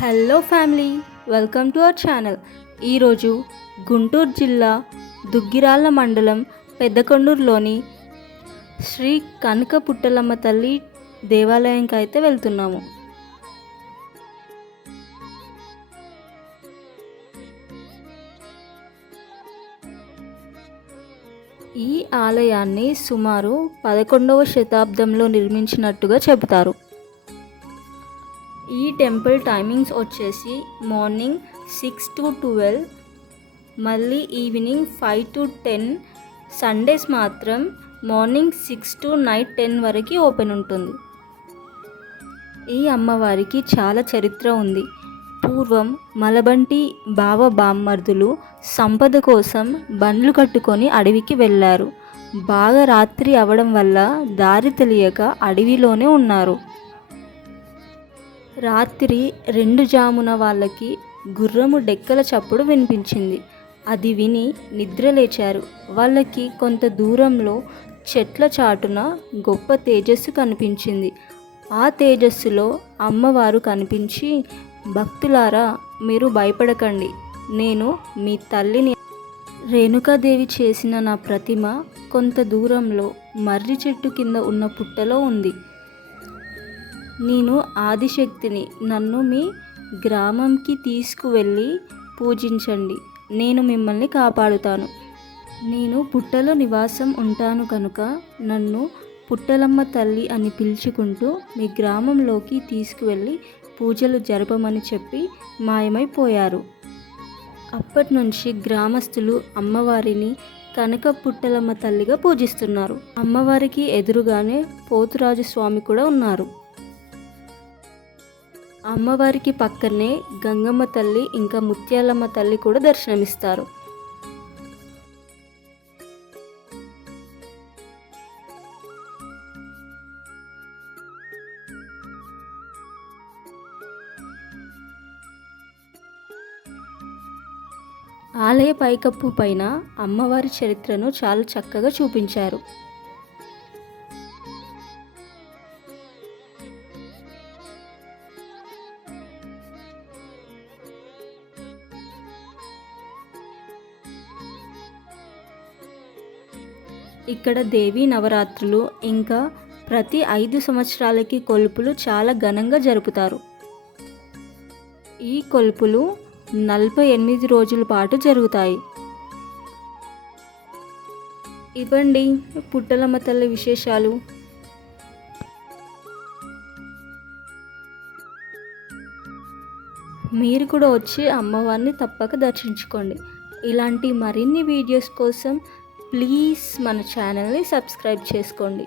Hello family, welcome to our channel. ఈరోజు గుంటూరు జిల్లా దుగ్గిరాళ్ళ మండలం పెద్దకొండూరులోని శ్రీ కనక పుట్టలమ్మ తల్లి దేవాలయంకి అయితే వెళ్తున్నాము. ఈ ఆలయాన్ని సుమారు 11వ శతాబ్దంలో నిర్మించినట్టుగా చెబుతారు. ఈ టెంపుల్ టైమింగ్స్ వచ్చేసి మార్నింగ్ 6 to 12, మళ్ళీ ఈవినింగ్ 5 to 10. సండేస్ మాత్రం మార్నింగ్ 6 to నైట్ 10 వరకు ఓపెన్ ఉంటుంది. ఈ అమ్మవారికి చాలా చరిత్ర ఉంది. పూర్వం మలబంటి బావ బామ్మర్దులు సంపద కోసం బండ్లు కట్టుకొని అడవికి వెళ్ళారు. బాగా రాత్రి అవడం వల్ల దారి తెలియక అడవిలోనే ఉన్నారు. రాత్రి 2 జామున వాళ్ళకి గుర్రము డెక్కల చప్పుడు వినిపించింది. అది విని నిద్రలేచారు. వాళ్ళకి కొంత దూరంలో చెట్ల చాటున గొప్ప తేజస్సు కనిపించింది. ఆ తేజస్సులో అమ్మవారు కనిపించి, భక్తులారా మీరు భయపడకండి, నేను మీ తల్లిని. రేణుకాదేవి చేసిన నా ప్రతిమ కొంత దూరంలో మర్రి చెట్టు కింద ఉన్న పుట్టలో ఉంది. నేను ఆదిశక్తిని, నన్ను మీ గ్రామంకి తీసుకువెళ్ళి పూజించండి, నేను మిమ్మల్ని కాపాడుతాను. నేను పుట్టలో నివాసం ఉంటాను కనుక నన్ను పుట్టలమ్మ తల్లి అని పిలుచుకుంటూ మీ గ్రామంలోకి తీసుకువెళ్ళి పూజలు జరపమని చెప్పి మాయమైపోయారు. అప్పటి నుంచి గ్రామస్తులు అమ్మవారిని కనక పుట్టలమ్మ తల్లిగా పూజిస్తున్నారు. అమ్మవారికి ఎదురుగానే పోతురాజు స్వామి కూడా ఉన్నారు. అమ్మవారికి పక్కనే గంగమ్మ తల్లి ఇంకా ముత్యాలమ్మ తల్లి కూడా దర్శనమిస్తారు. ఆలయ పైకప్పు పైన అమ్మవారి చరిత్రను చాలా చక్కగా చూపించారు. ఇక్కడ దేవీ నవరాత్రులు ఇంకా ప్రతి 5 సంవత్సరాలకి కొలుపులు చాలా ఘనంగా జరుపుతారు. ఈ కొలుపులు 48 రోజుల పాటు జరుగుతాయి. ఇవ్వండి పుట్టలమ్మ తల్లి విశేషాలు. మీరు కూడా వచ్చి అమ్మవారిని తప్పక దర్శించుకోండి. ఇలాంటి మరిన్ని వీడియోస్ కోసం ప్లీజ్ మన ఛానల్ని సబ్స్క్రైబ్ చేసుకోండి.